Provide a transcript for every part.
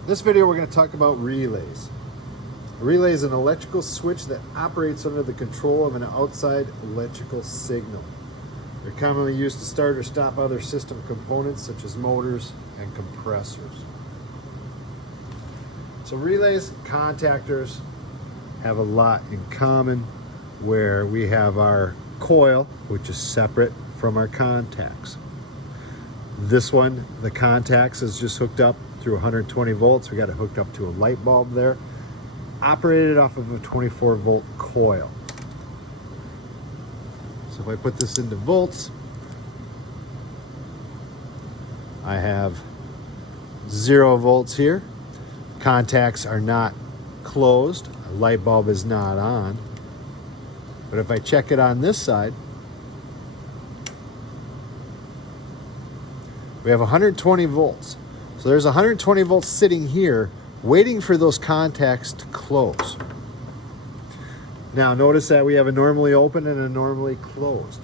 In this video we're going to talk about relays. A relay is an electrical switch that operates under the control of an outside electrical signal. They're commonly used to start or stop other system components such as motors and compressors. So relays, contactors have a lot in common, where we have our coil, which is separate from our contacts. This one, the contacts, is just hooked up through 120 volts. We got it hooked up to a light bulb there, operated off of a 24 volt coil. So if I put this into volts, I have 0 volts here. Contacts are not closed. A light bulb is not on. But if I check it on this side, we have 120 volts. So there's 120 volts sitting here waiting for those contacts to close. Now notice that we have a normally open and a normally closed.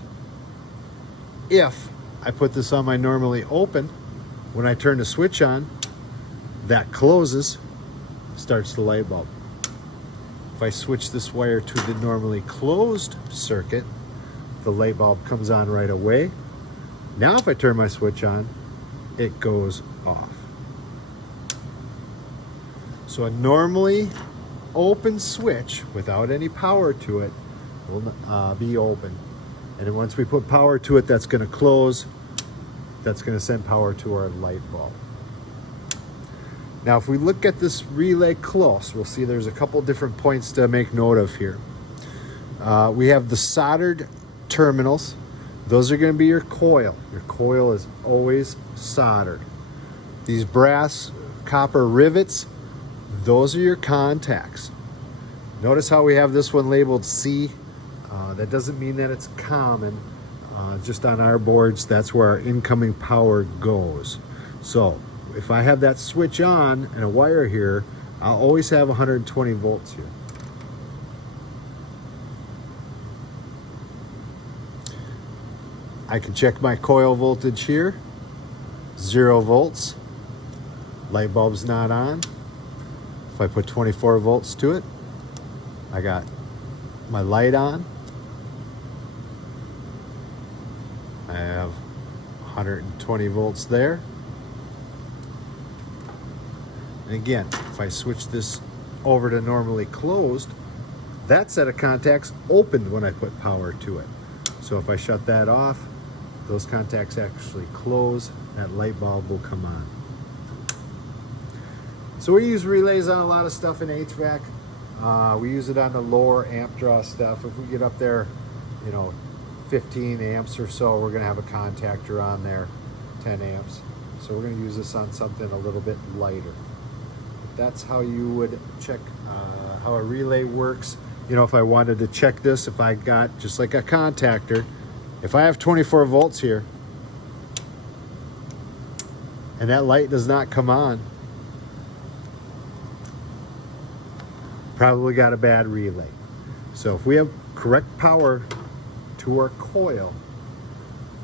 If I put this on my normally open, when I turn the switch on, that closes, starts the light bulb. If I switch this wire to the normally closed circuit, the light bulb comes on right away. Now if I turn my switch on, it goes off. So a normally open switch without any power to it will be open. And then once we put power to it, that's going to close. That's going to send power to our light bulb. Now, if we look at this relay close, we'll see there's a couple different points to make note of here. We have the soldered terminals. Those are going to be your coil. Your coil is always soldered. These brass copper rivets, those are your contacts. Notice how we have this one labeled C. That doesn't mean that it's common. Just on our boards, that's where our incoming power goes. So if I have that switch on and a wire here, I'll always have 120 volts here. I can check my coil voltage here, 0 volts. Light bulb's not on. If I put 24 volts to it, I got my light on. I have 120 volts there. And again, if I switch this over to normally closed, that set of contacts opened when I put power to it. So if I shut that off, those contacts actually close, that light bulb will come on. So we use relays on a lot of stuff in HVAC. We use it on the lower amp draw stuff. If we get up there, 15 amps or so, we're gonna have a contactor on there, 10 amps. So we're gonna use this on something a little bit lighter. That's how you would check how a relay works. If I wanted to check this, if I got just like a contactor, if I have 24 volts here and that light does not come on, probably got a bad relay. So if we have correct power to our coil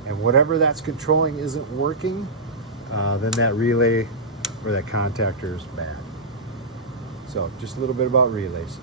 and whatever that's controlling isn't working, then that relay or that contactor is bad. So just a little bit about relays.